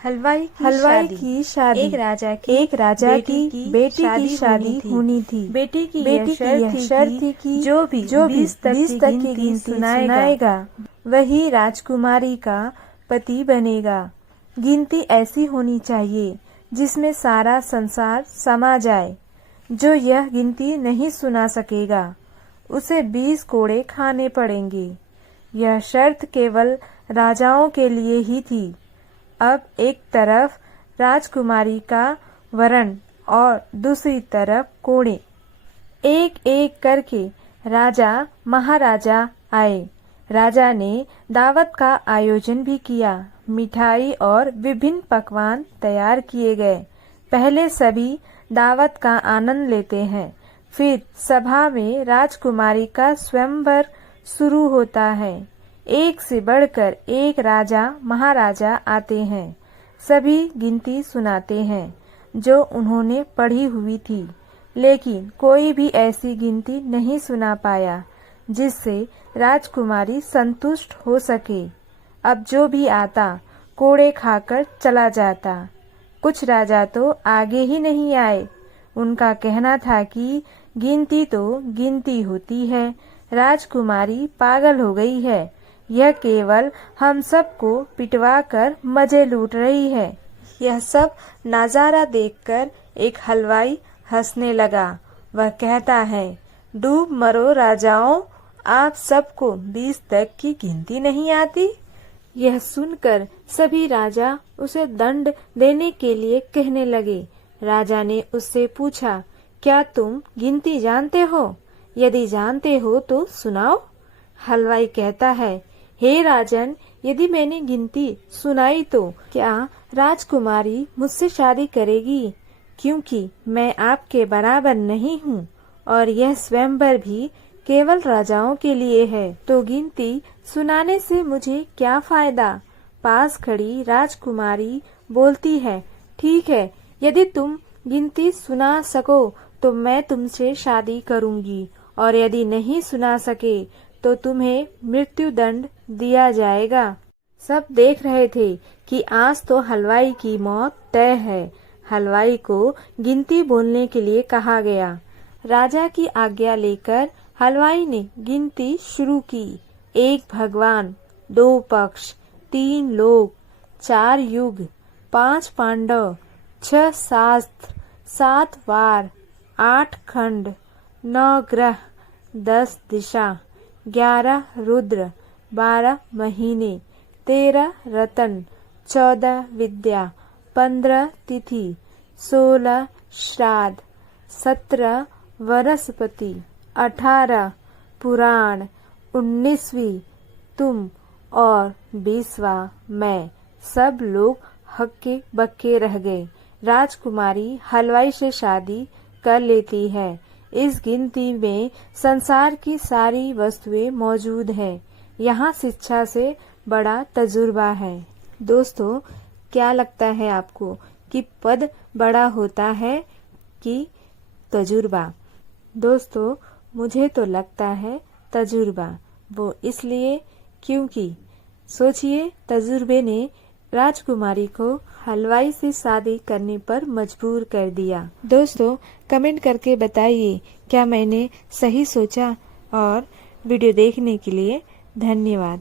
हलवाई की शादी एक राजा की बेटी की शादी होनी थी। बेटी की यह शर्त थी कि जो भी 20 तक की गिनती सुनाएगा वही राजकुमारी का पति बनेगा। गिनती ऐसी होनी चाहिए जिसमें सारा संसार समा जाए। जो यह गिनती नहीं सुना सकेगा उसे 20 कोड़े खाने पड़ेंगे। यह शर्त केवल राजाओं के लिए ही थी। अब एक तरफ राजकुमारी का वरण और दूसरी तरफ कोड़े। एक एक करके राजा महाराजा आए। राजा ने दावत का आयोजन भी किया। मिठाई और विभिन्न पकवान तैयार किए गए। पहले सभी दावत का आनंद लेते हैं, फिर सभा में राजकुमारी का स्वयंवर शुरू होता है। एक से बढ़कर एक राजा महाराजा आते हैं। सभी गिनती सुनाते हैं जो उन्होंने पढ़ी हुई थी, लेकिन कोई भी ऐसी गिनती नहीं सुना पाया जिससे राजकुमारी संतुष्ट हो सके। अब जो भी आता कोड़े खाकर चला जाता। कुछ राजा तो आगे ही नहीं आए। उनका कहना था कि गिनती तो गिनती होती है, राजकुमारी पागल हो गई है, यह केवल हम सबको पिटवा कर मजे लूट रही है। यह सब नजारा देखकर एक हलवाई हंसने लगा। वह कहता है, डूब मरो राजाओं, आप सबको 20 तक की गिनती नहीं आती। यह सुनकर सभी राजा उसे दंड देने के लिए कहने लगे। राजा ने उससे पूछा, क्या तुम गिनती जानते हो? यदि जानते हो तो सुनाओ। हलवाई कहता है, हे राजन, यदि मैंने गिनती सुनाई तो क्या राजकुमारी मुझसे शादी करेगी? क्योंकि मैं आपके बराबर नहीं हूँ और यह स्वयंवर भी केवल राजाओं के लिए है, तो गिनती सुनाने से मुझे क्या फायदा? पास खड़ी राजकुमारी बोलती है, ठीक है, यदि तुम गिनती सुना सको तो मैं तुमसे शादी करूंगी, और यदि नहीं सुना सके तो तुम्हें मृत्यु दंड दिया जाएगा। सब देख रहे थे कि आज तो हलवाई की मौत तय है। हलवाई को गिनती बोलने के लिए कहा गया। राजा की आज्ञा लेकर हलवाई ने गिनती शुरू की। 1 भगवान, 2 पक्ष, 3 लोक, 4 युग, 5 पांडव, 6 शास्त्र, 7 वार, 8 खंड, 9 ग्रह, 10 दिशा, 11 रुद्र, 12 महीने, 13 रतन, 14 विद्या, 15 तिथि, 16 श्राद्ध, 17 वनस्पति, 18 पुराण, 19वीं तुम और 20वां मैं। सब लोग हक्के बक्के रह गए। राजकुमारी हलवाई से शादी कर लेती है। इस गिनती में संसार की सारी वस्तुएं मौजूद हैं। यहाँ शिक्षा से बड़ा तजुर्बा है। दोस्तों, क्या लगता है आपको कि पद बड़ा होता है कि तजुर्बा? दोस्तों, मुझे तो लगता है तजुर्बा। वो इसलिए क्योंकि सोचिए, तजुर्बे ने राजकुमारी को हलवाई से शादी करने पर मजबूर कर दिया। दोस्तों, कमेंट करके बताइए क्या मैंने सही सोचा, और वीडियो देखने के लिए धन्यवाद।